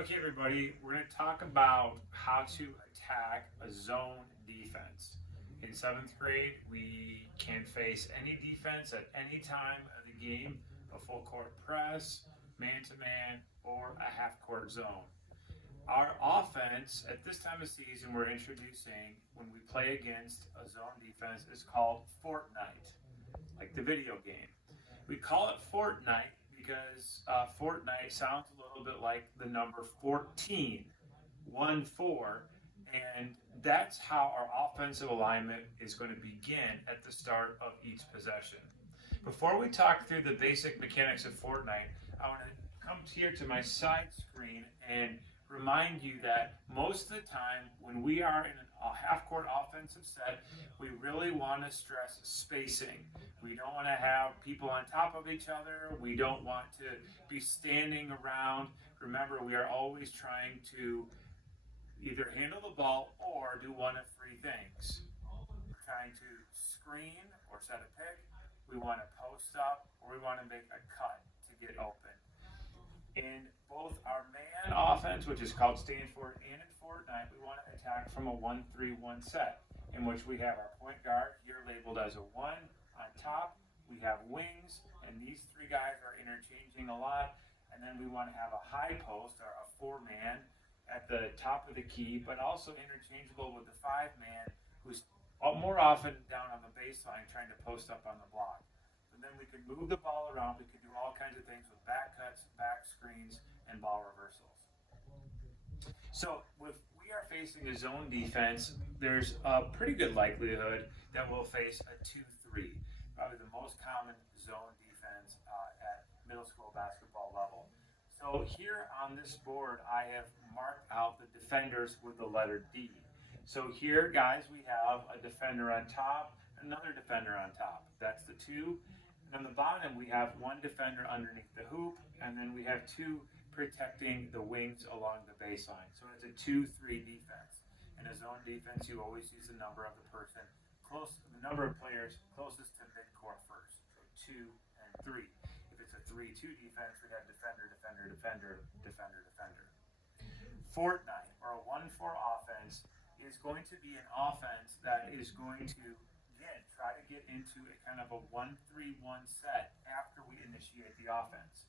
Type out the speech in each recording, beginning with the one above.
Okay, everybody, we're going to talk about how to attack a zone defense. In seventh grade, we can face any defense at any time of the game, a full court press, man to man, or a half court zone. Our offense at this time of season we're introducing when we play against a zone defense is called Fortnite, like the video game. We call it Fortnite because Fortnite sounds a little bit like the number 14, 1 4, and that's how our offensive alignment is going to begin at the start of each possession. Before we talk through the basic mechanics of Fortnite, I want to come here to my side screen and remind you that most of the time when we are in a half court offensive set, we really want to stress spacing. We don't want to have people on top of each other. We don't want to be standing around. Remember, we are always trying to either handle the ball or do one of three things. We're trying to screen or set a pick. We want to post up or we want to make a cut to get open. In both our man offense, which is called Stanford, and in Fortnite, we want to attack from a 1-3-1 set, in which we have our point guard here labeled as a 1 on top. We have wings, and these three guys are interchanging a lot. And then we want to have a high post, or a 4-man, at the top of the key, but also interchangeable with the 5-man, who's more often down on the baseline trying to post up on the block. And then we could move the ball around. We could do all kinds of things with back cuts, back screens, and ball reversals. So if we are facing a zone defense, there's a pretty good likelihood that we'll face a 2-3, probably the most common zone defense at middle school basketball level. So here on this board, I have marked out the defenders with the letter D. So here, guys, we have a defender on top, another defender on top. That's the 2. And on the bottom, we have one defender underneath the hoop, and then we have 2 protecting the wings along the baseline. So it's a 2-3 defense. In a zone defense, you always use the number of the number of players closest to midcourt first. So 2 and 3. If it's a 3-2 defense, we'd have defender, defender, defender, defender, defender. Fortnite, or a 1-4 offense, is going to be an offense that is going to try to get into a kind of a 1-3-1 set after we initiate the offense.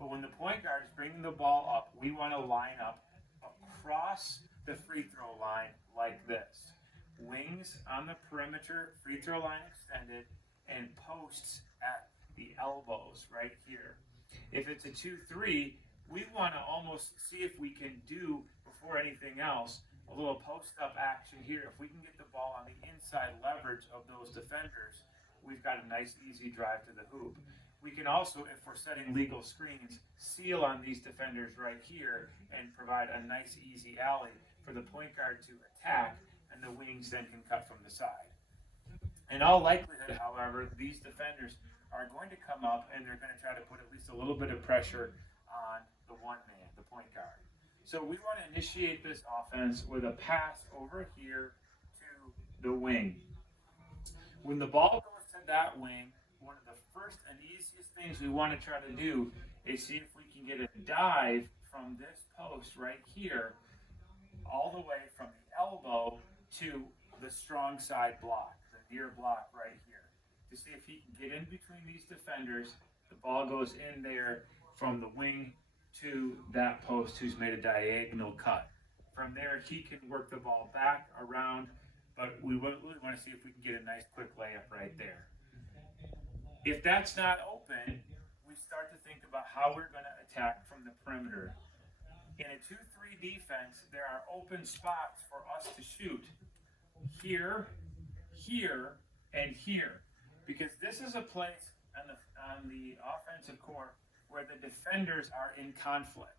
But when the point guard is bringing the ball up, we want to line up across the free throw line like this. Wings on the perimeter, free throw line extended, and posts at the elbows right here. If it's a 2-3, we want to almost see if we can do, before anything else, a little post-up action here. If we can get the ball on the inside leverage of those defenders, we've got a nice, easy drive to the hoop. We can also, if we're setting legal screens, seal on these defenders right here and provide a nice, easy alley for the point guard to attack, and the wings then can cut from the side. In all likelihood, however, these defenders are going to come up and they're going to try to put at least a little bit of pressure on the 1-man, the point guard. So we want to initiate this offense with a pass over here to the wing. When the ball goes to that wing, one of the first and easiest things we want to try to do is see if we can get a dive from this post right here all the way from the elbow to the strong side block, the near block right here, to see if he can get in between these defenders. The ball goes in there from the wing to that post who's made a diagonal cut. From there, he can work the ball back around, but we really want to see if we can get a nice quick layup right there. If that's not open, we start to think about how we're going to attack from the perimeter. In a 2-3 defense, there are open spots for us to shoot here, here, and here, because this is a place on the offensive court where the defenders are in conflict.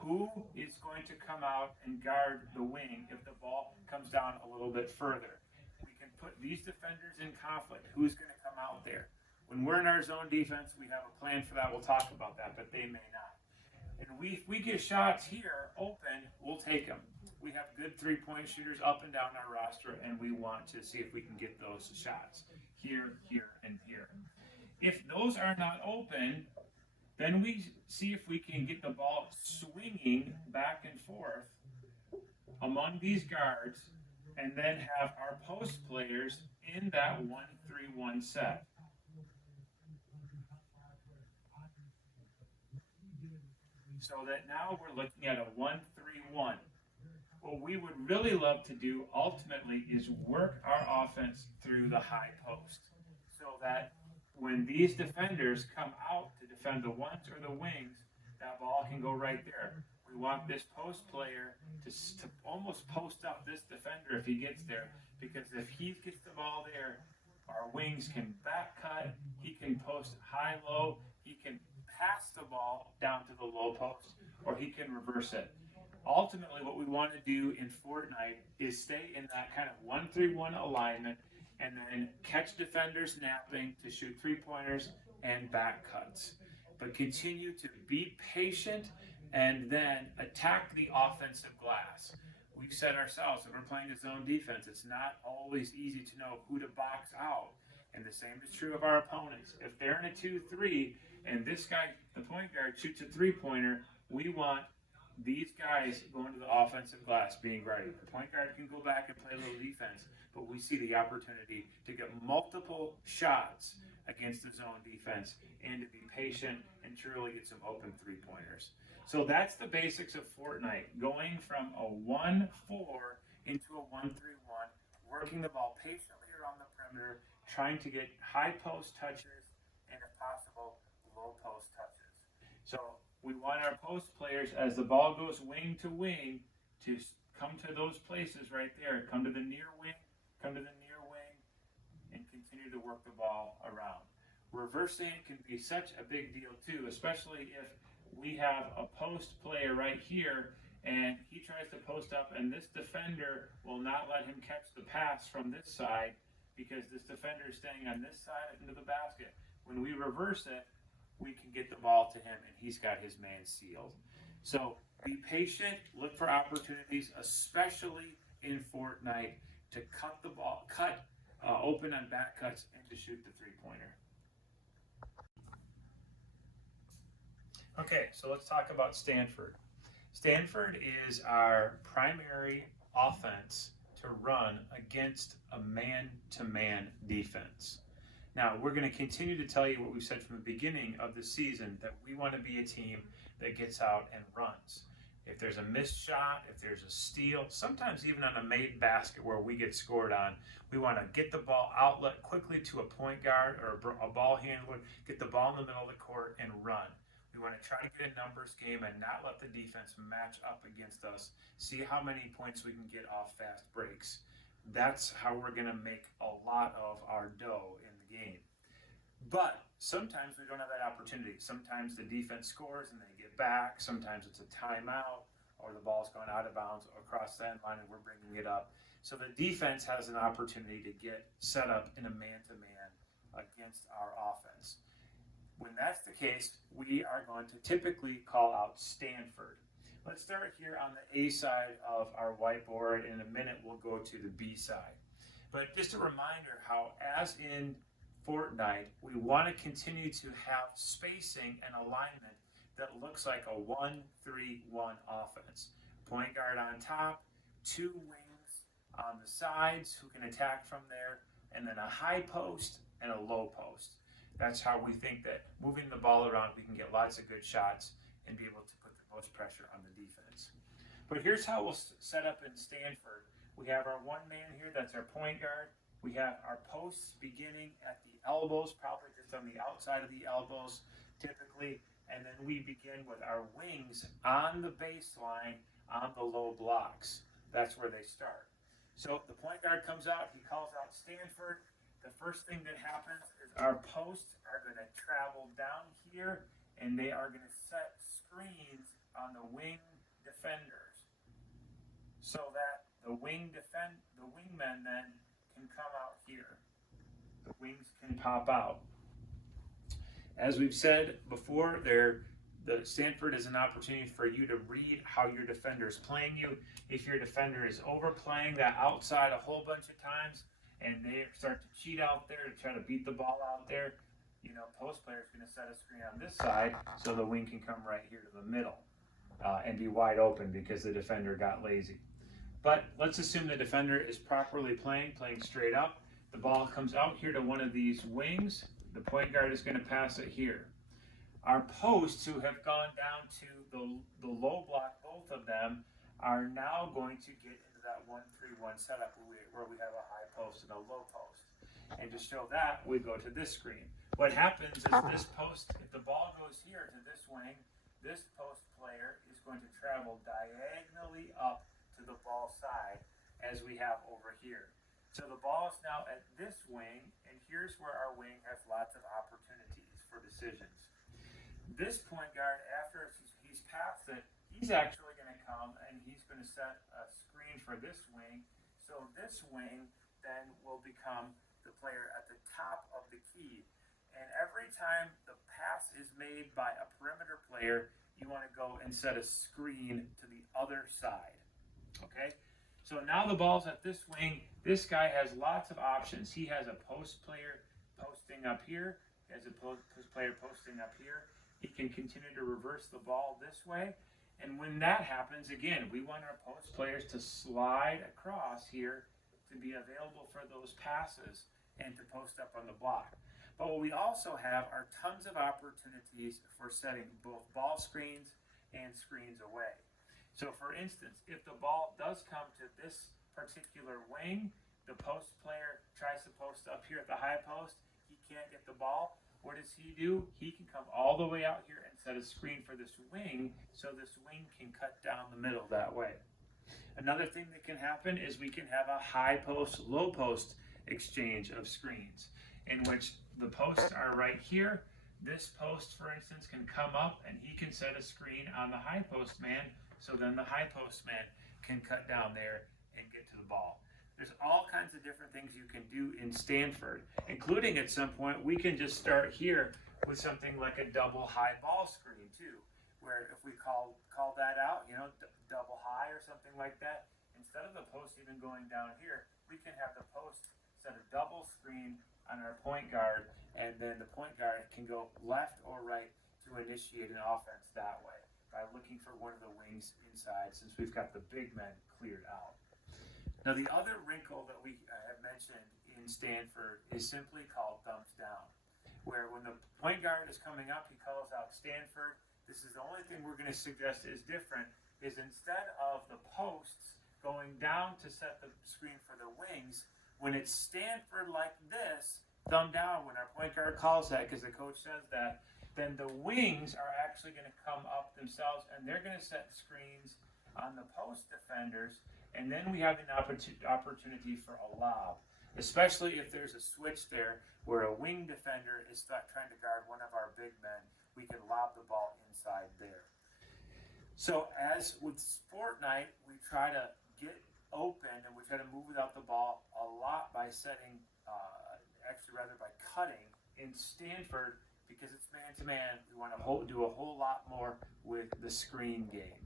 Who is going to come out and guard the wing if the ball comes down a little bit further? We can put these defenders in conflict. Who's going to come out there? When we're in our zone defense, we have a plan for that. We'll talk about that, but they may not. And if we get shots here open, we'll take them. We have good three-point shooters up and down our roster, and we want to see if we can get those shots here, here, and here. If those are not open, then we see if we can get the ball swinging swing back and forth among these guards, and then have our post players in that 1-3-1 set. So that now we're looking at a 1-3-1. What we would really love to do ultimately is work our offense through the high post, so that when these defenders come out to defend the ones or the wings, that ball can go right there. We want this post player to almost post up this defender if he gets there, because if he gets the ball there, our wings can back cut, he can post high-low, he can pass the ball down to the low post, or he can reverse it. Ultimately, what we want to do in Fortnite is stay in that kind of 1-3-1 alignment, and then catch defenders napping to shoot three-pointers and back cuts. But continue to be patient and then attack the offensive glass. We've said ourselves, if we're playing a zone defense, it's not always easy to know who to box out. And the same is true of our opponents. If they're in a 2-3 and this guy, the point guard, shoots a three-pointer, we want these guys going to the offensive glass being ready. The point guard can go back and play a little defense, but we see the opportunity to get multiple shots against the zone defense and to be patient and to really get some open three-pointers. So that's the basics of Fortnite, going from a 1-4 into a 1-3-1, working the ball patiently around the perimeter, trying to get high post touches and, if possible, low post touches. So we want our post players, as the ball goes wing to wing, to come to those places right there. Come to the near wing, and continue to work the ball around. Reversing can be such a big deal too, especially if we have a post player right here and he tries to post up and this defender will not let him catch the pass from this side because this defender is staying on this side into the basket. When we reverse it, we can get the ball to him and he's got his man sealed. So be patient, look for opportunities, especially in Fortnite, to cut the ball, open on back cuts and to shoot the three-pointer. Okay, so let's talk about Stanford. Stanford is our primary offense to run against a man-to-man defense. Now, we're going to continue to tell you what we've said from the beginning of the season, that we want to be a team that gets out and runs. If there's a missed shot, if there's a steal, sometimes even on a made basket where we get scored on, we want to get the ball outlet quickly to a point guard or a ball handler, get the ball in the middle of the court and run. We want to try to get a numbers game and not let the defense match up against us. See how many points we can get off fast breaks. That's how we're going to make a lot of our dough in the game. But sometimes we don't have that opportunity. Sometimes the defense scores and they get back. Sometimes it's a timeout or the ball's going out of bounds across the end line and we're bringing it up. So the defense has an opportunity to get set up in a man-to-man against our offense. When that's the case, we are going to typically call out Stanford. Let's start here on the A side of our whiteboard. In a minute, we'll go to the B side. But just a reminder how, as in Fortnite, we want to continue to have spacing and alignment that looks like a 1-3-1 offense. Point guard on top, two wings on the sides who can attack from there, and then a high post and a low post. That's how we think that moving the ball around, we can get lots of good shots and be able to put the most pressure on the defense. But here's how we'll set up in Stanford. We have our one man here, that's our point guard. We have our posts beginning at the elbows, probably just on the outside of the elbows typically. And then we begin with our wings on the baseline on the low blocks. That's where they start. So the point guard comes out, he calls out Stanford. The first thing that happens is our posts are going to travel down here and they are going to set screens on the wing defenders so that the wingmen then can come out here. The wings can pop out. As we've said before, the Stanford is an opportunity for you to read how your defender is playing you. If your defender is overplaying that outside a whole bunch of times and they start to cheat out there to try to beat the ball out there, post player is going to set a screen on this side so the wing can come right here to the middle. and be wide open because the defender got lazy. But let's assume the defender is properly playing straight up. The ball comes out here to one of these wings. The point guard is going to pass it here. Our posts, who have gone down to the low block, both of them, are now going to get into that 1-3-1 setup where we have a high post and a low post. And to show that, we go to this screen. What happens is this post, if the ball goes here to this wing, this post player is going to travel diagonally up to the ball side as we have over here. So the ball is now at this wing, and here's where our wing has lots of opportunities for decisions. This point guard, after he's passed it, he's actually going to come and he's going to set a screen for this wing. So this wing then will become the player at the top of the key. And every time the pass is made by a perimeter player, you want to go and set a screen to the other side. Okay? So now the ball's at this wing. This guy has lots of options. He has a post player posting up here. He has a post player posting up here. He can continue to reverse the ball this way. And when that happens, again, we want our post players to slide across here to be available for those passes and to post up on the block. But what we also have are tons of opportunities for setting both ball screens and screens away. So for instance, if the ball does come to this particular wing, the post player tries to post up here at the high post, he can't get the ball. What does he do? He can come all the way out here and set a screen for this wing, so this wing can cut down the middle that way. Another thing that can happen is we can have a high post, low post exchange of screens, in which the posts are right here. This post, for instance, can come up and he can set a screen on the high post man, so then the high post man can cut down there and get to the ball. There's all kinds of different things you can do in Stanford, including at some point we can just start here with something like a double high ball screen too, where if we call that out, double high or something like that, instead of the post even going down here, we can have the post set a double screen on our point guard, and then the point guard can go left or right to initiate an offense that way by looking for one of the wings inside, since we've got the big men cleared out. Now, the other wrinkle that we have mentioned in Stanford is simply called thumbs down, where when the point guard is coming up, he calls out Stanford. This is the only thing we're going to suggest is different, is instead of the posts going down to set the screen for the wings, when it's Stanford like this, thumb down, when our point guard calls that, because the coach says that, then the wings are actually going to come up themselves, and they're going to set screens on the post defenders. And then we have an opportunity for a lob, especially if there's a switch there where a wing defender is trying to guard one of our big men. We can lob the ball inside there. So as with sport night, we try to get open and we try to move without the ball a lot by by cutting. In Stanford, because it's man-to-man, we want to do a whole lot more with the screen game.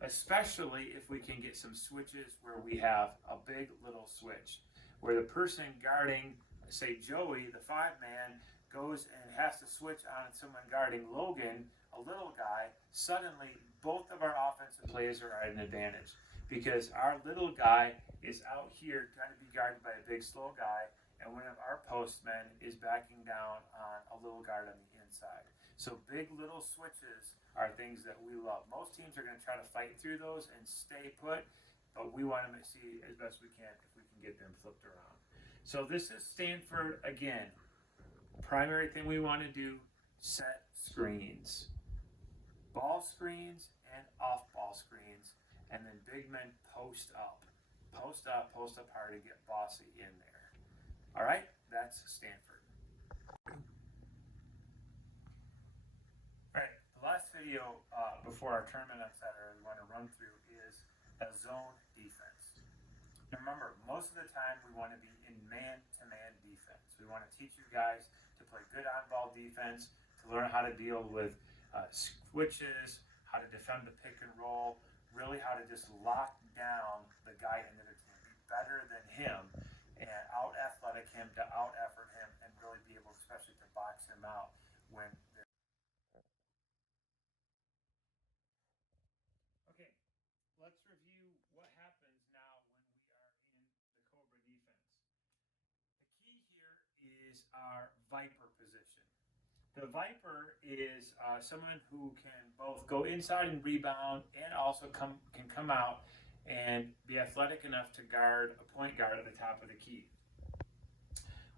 Especially if we can get some switches where we have a big little switch, where the person guarding, say Joey, the 5-man, goes and has to switch on someone guarding Logan, a little guy. Suddenly both of our offensive plays are at an advantage, because our little guy is out here trying to be guarded by a big slow guy, and one of our postmen is backing down on a little guard on the inside. So big little switches are things that we love. Most teams are going to try to fight through those and stay put, but we want to see as best we can if we can get them flipped around. So this is Stanford again. Primary thing we want to do, set screens. Ball screens and off-ball screens, and then big men post up. Post up hard to get bossy in there. All right, that's Stanford. All right, the last video before our tournament on Saturday we want to run through is a zone defense. Now remember, most of the time we want to be in man-to-man defense. We want to teach you guys to play good on-ball defense, to learn how to deal with switches, how to defend the pick and roll, really how to just lock down the guy in the team, be better than him, and out-athletic him to out-effort him, and really be able, especially, to box him out when our Viper position. The Viper is someone who can both go inside and rebound and also can come out and be athletic enough to guard a point guard at the top of the key.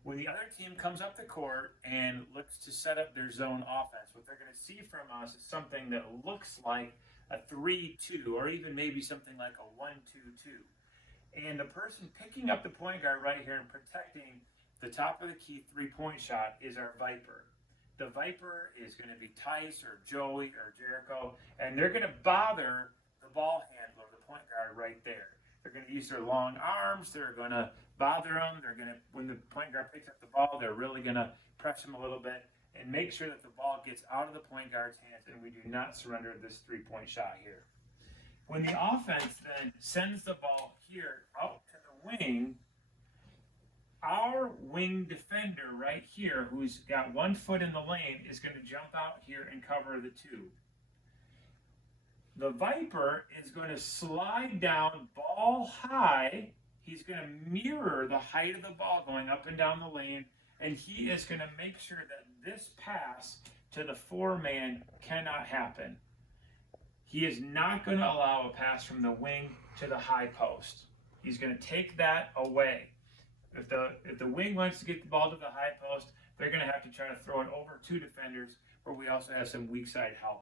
When the other team comes up the court and looks to set up their zone offense, what they're going to see from us is something that looks like a 3-2 or even maybe something like a 1-2-2. And the person picking up the point guard right here and protecting the top of the key three-point shot is our Viper. The Viper is going to be Tice or Joey or JrK, and they're going to bother the ball handler, the point guard right there. They're going to use their long arms. They're going to bother them. They're going to, when the point guard picks up the ball, they're really going to press him a little bit and make sure that the ball gets out of the point guard's hands and we do not surrender this three-point shot here. When the offense then sends the ball here out to the wing, our wing defender right here, who's got 1 foot in the lane, is going to jump out here and cover the two. The Viper is going to slide down ball high. He's going to mirror the height of the ball going up and down the lane, and he is going to make sure that this pass to the four-man cannot happen. He is not going to allow a pass from the wing to the high post. He's going to take that away. If the wing wants to get the ball to the high post, they're going to have to try to throw it over two defenders, where we also have some weak side help.